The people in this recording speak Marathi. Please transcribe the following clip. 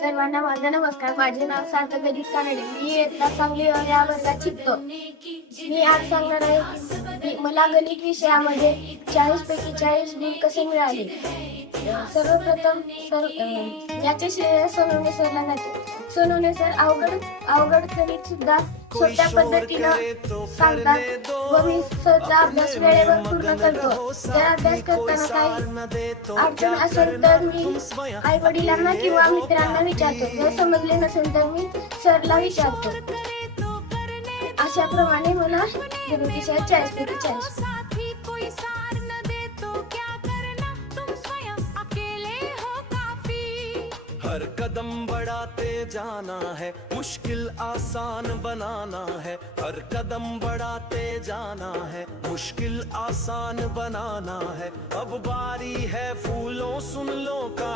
सर्वांना माझा नमस्कार. माझे नाव सार्थक गणित कानडे. मी इयत्ता 6वी या वर्गात शिकतो. मी आज सांगणार आहे की मला गणित विषयामध्ये 40 पैकी 40 गुण कसे मिळाले. सर्वप्रथम याचे श्रेय सोनवणे सरला जाते. सोनवणे सर अवघड गणित सुद्धा सोप्या पद्धतीनं सांगतात व मी सरचा अभ्यास वेळेवर पूर्ण करतो. जर अभ्यास करताना काही अडचण असेल तर मी आई वडिलांना किंवा मित्रांना विचारतो. जर समजले नसेल तर मी सरला विचारतो. अशाप्रमाणे मला गणित विषयात 40 पैकी 40. हर कदम बढ़ाते जाना है, मुश्किल आसान बनाना है. हर कदम बढ़ाते जाना है, मुश्किल आसान बनाना है. अब बारी है फूलों सुन लो का